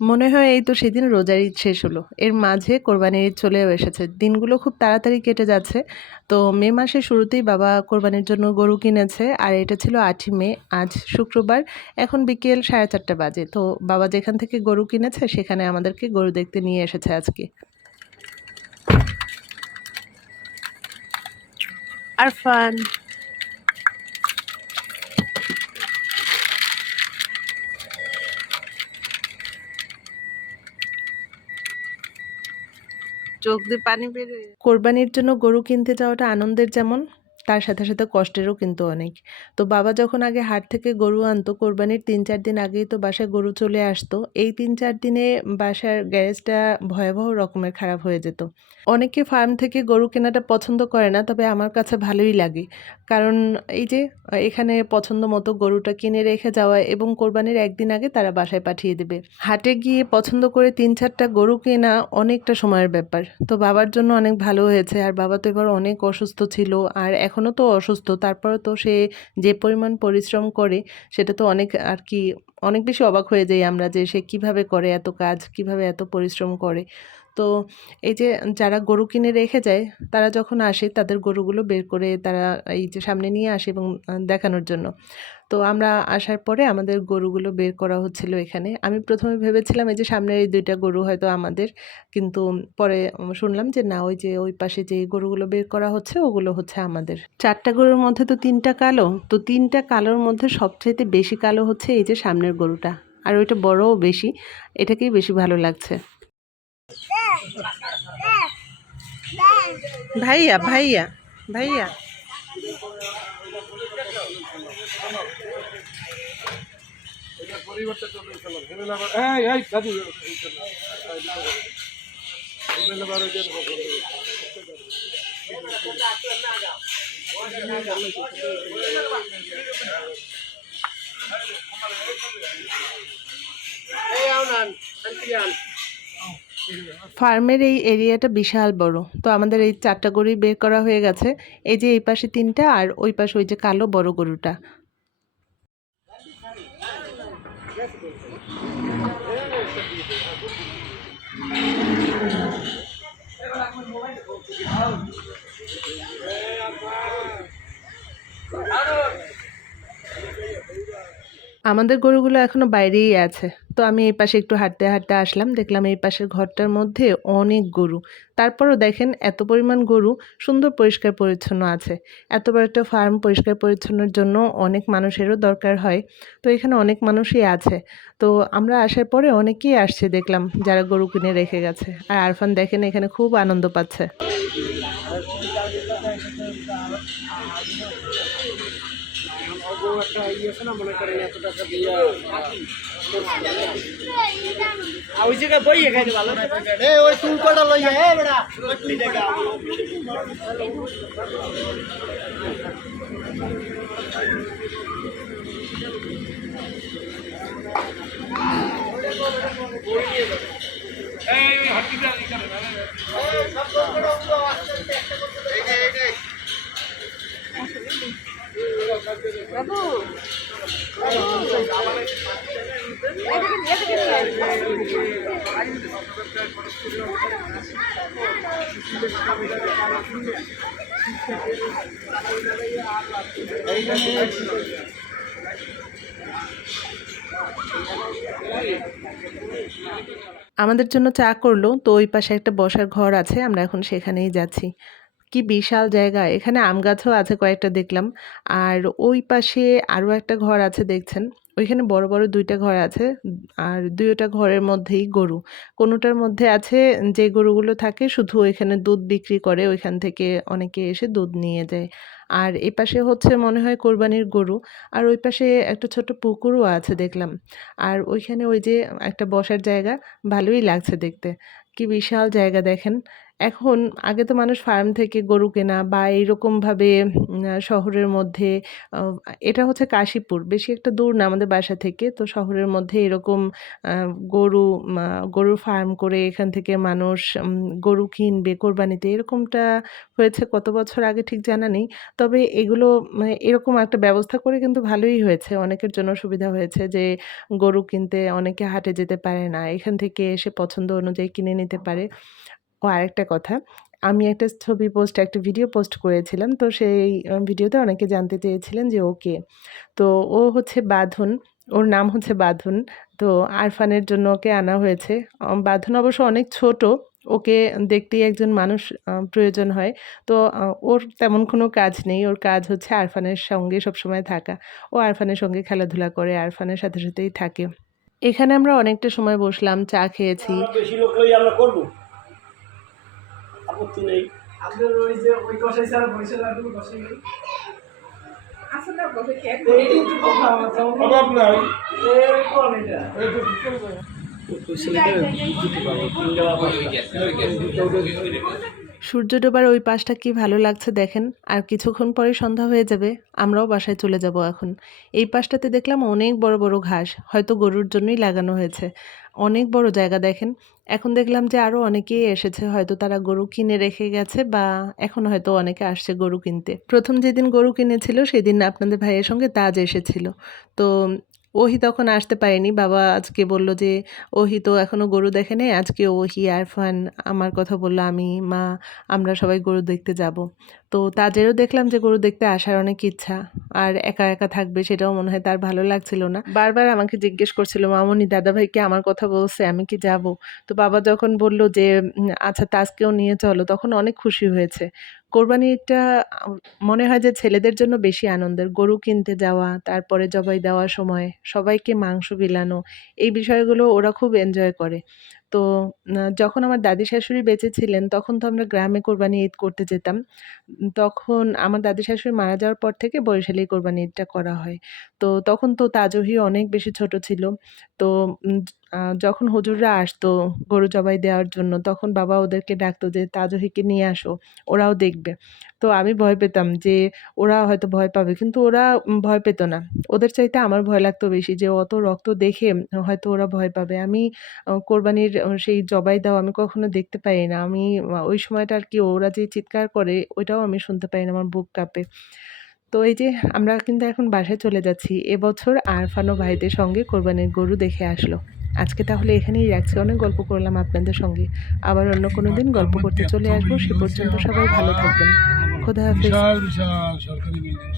মনে হয় এই তো সেদিন রোজার ঈদ শেষ হলো। এর মাঝে কোরবানির ঈদ চলেও এসেছে। দিনগুলো খুব তাড়াতাড়ি কেটে যাচ্ছে। তো মে মাসের শুরুতেই বাবা কোরবানির জন্য গরু কিনেছে। আর এটা ছিল ৮ই মে, আজ শুক্রবার। এখন বিকেল ৪:৩০ বাজে। তো বাবা যেখান থেকে গরু কিনেছে সেখানে আমাদেরকে গরু দেখতে নিয়ে এসেছে আজকে। আরফান, চোখ দিয়ে পানি বের কোরবানির জন্য গরু কিনতে যাওয়াটা আনন্দের যেমন, তার সাথে, সাথে কষ্টেরও কিন্তু অনেক। তো বাবা যখন আগে হাট থেকে গরু আনতো, কোরবানির ৩-৪ দিন আগেই তো বাসায় গরু চলে আসতো। এই ৩-৪ দিনে বাসার গ্যারেজটা ভয়াবহ রকমের খারাপ হয়ে যেত। অনেকে ফার্ম থেকে গরু কেনাটা পছন্দ করে না, তবে আমার কাছে ভালোই লাগে। কারণ এই যে এখানে পছন্দ মতো গরুটা কিনে রেখে যাওয়া এবং কোরবানির ১ দিন আগে তারা বাসায় পাঠিয়ে দেবে। হাটে গিয়ে পছন্দ করে ৩-৪ টা গরু কেনা অনেকটা সময়ের ব্যাপার। তো বাবার জন্য অনেক ভালো হয়েছে। আর বাবা তো এবার অনেক অসুস্থ ছিল। আর এখনো তো অসুস্থ। তারপরেও তো সে যে পরিমাণ পরিশ্রম করে সেটা তো অনেক আর কি অনেক বেশি অবাক হয়ে যাই আমরা যে সে কিভাবে করে এত কাজ, কিভাবে এত পরিশ্রম করে। তো এই যে যারা গরু কিনে রেখে যায় তারা যখন আসে তাদের গরুগুলো বের করে তারা এই যে সামনে নিয়ে আসে এবং দেখানোর জন্য। তো আমরা আসার পরে আমাদের গরুগুলো বের করা হচ্ছিল এখানে। আমি ১ম এ ভেবেছিলাম এই যে সামনের এই ২ টা গরু হয়তো আমাদের। কিন্তু পরে শুনলাম যে না, ওই যে ওই পাশে যে গরুগুলো বের করা হচ্ছে ওগুলো হচ্ছে আমাদের। ৪ টা গরুর মধ্যে তো ৩ টা কালো। তো ৩ টা কালোর মধ্যে সবচাইতে বেশি কালো হচ্ছে এই যে সামনের গরুটা। আর ওইটা বড়ও বেশি। এটাকেই বেশি ভালো লাগছে। ভাইয়া, ভাইয়া, ভাইয়া। ফার্মের এই এরিয়াটা বিশাল বড়। তো আমাদের এই ৪ টা গরুই বের করা হয়ে গেছে। এই যে এই পাশে ৩ টা আর ওই পাশে ওই যে কালো বড় গরুটা। আমাদের গরুগুলো এখনো বাইরেই আছে। তো আমি এই পাশে একটু হাঁটতে, হাঁটতে আসলাম। দেখলাম এই পাশের ঘরটার মধ্যে অনেক গরু। তারপরও দেখেন এত পরিমাণ গরু সুন্দর পরিষ্কার পরিচ্ছন্ন আছে। এত বড় একটা ফার্ম পরিষ্কার পরিচ্ছন্নর জন্য অনেক মানুষেরও দরকার হয়। তো এখানে অনেক মানুষই আছে। তো আমরা আসার পরে অনেকেই আসছে দেখলাম যারা গরু কিনে রেখে গেছে। আর আরফান দেখেন এখানে খুব আনন্দ পাচ্ছে। ওই জায়গায় বইয়ে খাইতে ভালো ওই চুল কটা লইয়া বেড়া আমাদের জন্য চা করলো। তো ওই পাশে একটা বসার ঘর আছে। আমরা এখন সেখানেই যাচ্ছি। কি বিশাল জায়গা! এখানে আম গাছও আছে কয়েকটা দেখলাম। আর ওই পাশে আরো একটা ঘর আছে দেখছেন। ওইখানে বড়, বড় ২ টা ঘর আছে। আর ২ টা ঘরের মধ্যেই গরু। কোনোটার মধ্যে আছে যে গরুগুলো থাকে শুধু ওইখানে দুধ বিক্রি করে, ওইখান থেকে অনেকে এসে দুধ নিয়ে যায়। আর এপাশে হচ্ছে মনে হয় কোরবানির গরু। আর ওই পাশে একটা ছোট্ট পুকুরও আছে দেখলাম। আর ওইখানে ওই যে একটা বসার জায়গা, ভালোই লাগছে দেখতে। কি বিশাল জায়গা দেখেন। এখন আগে তো মানুষ ফার্ম থেকে গরু কেনা বা এইরকমভাবে শহরের মধ্যে আ এটা হচ্ছে কাশীপুর। বেশি একটা দূর না আমাদের বাসা থেকে। তো শহরের মধ্যে এরকম আ গরু মা গরুর ফার্ম করে এখান থেকে মানুষ গরু কিনবে কোরবানিতে এরকমটা হয়েছে কত বছর আগে ঠিক জানা নেই। তবে এগুলো মানে এরকম একটা ব্যবস্থা করে কিন্তু ভালোই হয়েছে। অনেকের জন্য সুবিধা হয়েছে যে গরু কিনতে অনেকে হাটে যেতে পারে না। এখান থেকে এসে পছন্দ অনুযায়ী কিনে নিতে পারে। ও আরেকটা কথা, আমি একটা একটা ভিডিও পোস্ট করেছিলাম। তো সেই ভিডিওতে অনেকে জানতে চেয়েছিলেন যে ও কে? তো ও হচ্ছে বাঁধন। ওর নাম হচ্ছে বাঁধন। তো আরফানের জন্য ওকে আনা হয়েছে। বাঁধন অবশ্য অনেক ছোট। ওকে দেখতেই একজন মানুষ প্রয়োজন হয়। তো ওর তেমন কোনো কাজ নেই। ওর কাজ হচ্ছে আরফানের সঙ্গে সবসময় থাকা। ও আরফানের সঙ্গে খেলাধুলা করে, আরফানের সাথে সাথেই থাকে। এখানে আমরা অনেকটা সময় বসলাম, চা খেয়েছি। আমরা বেশি লোক লই আমরা করব, আপত্তি নেই। আপনার ওই যে ওই কষাই ছাড়া পয়সা লাগবে কষাই নেই আসলে বসে খেয়ে এইটাই তো কথা আছে অভাব নাই এরকম এটা এই তো ঠিক করে ওই ছেলেদের দিতে পারবো 3 টাকা 5 টাকা সূর্য ডোবার ওই পাশটা কি ভালো লাগছে দেখেন। আর কিছুক্ষণ পরেই সন্ধ্যা হয়ে যাবে। আমরাও বাসায় চলে যাব এখন। এই পাশটাতে দেখলাম অনেক বড়, বড় ঘাস। হয়তো গরুর জন্যই লাগানো হয়েছে। অনেক বড় জায়গা দেখেন। এখন দেখলাম যে আরো অনেকেই এসেছে। হয়তো তারা গরু কিনে রেখে গেছে বা এখন হয়তো অনেকে আসছে গরু কিনতে। ১ম যেদিন গরু কিনেছিল সেদিন আপনাদের ভাইয়ের সঙ্গে তাজ এসেছিল। তো ওহি তখন আসতে পারেনি। বাবা আজকে বলল যে, "ওহি তো এখনো গরু দেখে নাই। আজকে ওহি, আরফান আমার কথা বলল, আমি, মা আমরা সবাই গরু দেখতে যাব।" তো তাজেরও দেখলাম যে গরু দেখতে আসার অনেক ইচ্ছা। আর একা, একা থাকবে সেটাও মনে হয় তার ভালো লাগছিল না। বারবার আমাকে জিজ্ঞেস করছিল, "মামুনি দাদাভাই কি আমার কথা বলছে? আমি কি যাব?" তো বাবা যখন বলল যে, "আচ্ছা তাজকেও নিয়ে চলো" তখন অনেক খুশি হয়েছে। কোরবানিটা আ মনে হয় যে ছেলেদের জন্য বেশি আনন্দের। গরু কিনতে যাওয়া, তারপরে জবাই দেওয়ার সময় সবাইকে মাংস বিলানো, এই বিষয়গুলো ওরা খুব এনজয় করে। তো যখন আমার দাদি শাশুড়ি বেঁচে ছিলেন, তখন তো আমরা গ্রামে কোরবানি ঈদ করতে যেতাম। তখন আমার দাদি শাশুড়ি মারা যাওয়ার পর থেকে বরিশালেই কোরবানি ঈদটা করা হয়। তো তখন তো তাজহি অনেক বেশি ছোট ছিল। তো উম যখন হুজুররা আসতো গরু জবাই দেওয়ার জন্য, তখন বাবা ওদেরকে ডাকতো যে, "তাজহিকে নিয়ে আসো, ওরাও দেখবে।" তো আমি ভয় পেতাম যে ওরা হয়তো ভয় পাবে। কিন্তু ওরা ভয় পেত না। ওদের চাইতে আমার ভয় লাগতো বেশি যে অত রক্ত দেখে হয়তো ওরা ভয় পাবে। আমি কোরবানির সেই জবাই দেওয়া আমি কখনো দেখতে পারি না। আমি ওই সময়টা আর কি ওরা যে চিৎকার করে ওইটাও আমি শুনতে পাই না। আমার বুক কাঁপে। তো এই যে আমরা কিন্তু এখন বাসায় চলে যাচ্ছি। এবছর আরফান ও ভাইদের সঙ্গে কোরবানির গরু দেখে আসলো। আজকে তাহলে এখানেই রাখছি। অনেক গল্প করলাম আপনাদের সঙ্গে। আবার অন্য কোনো দিন গল্প করতে চলে আসবো। সে পর্যন্ত সবাই ভালো থাকবেন। খোদা হাফেজ। বিশাল বিশাল সরকারি বিল্ডিং।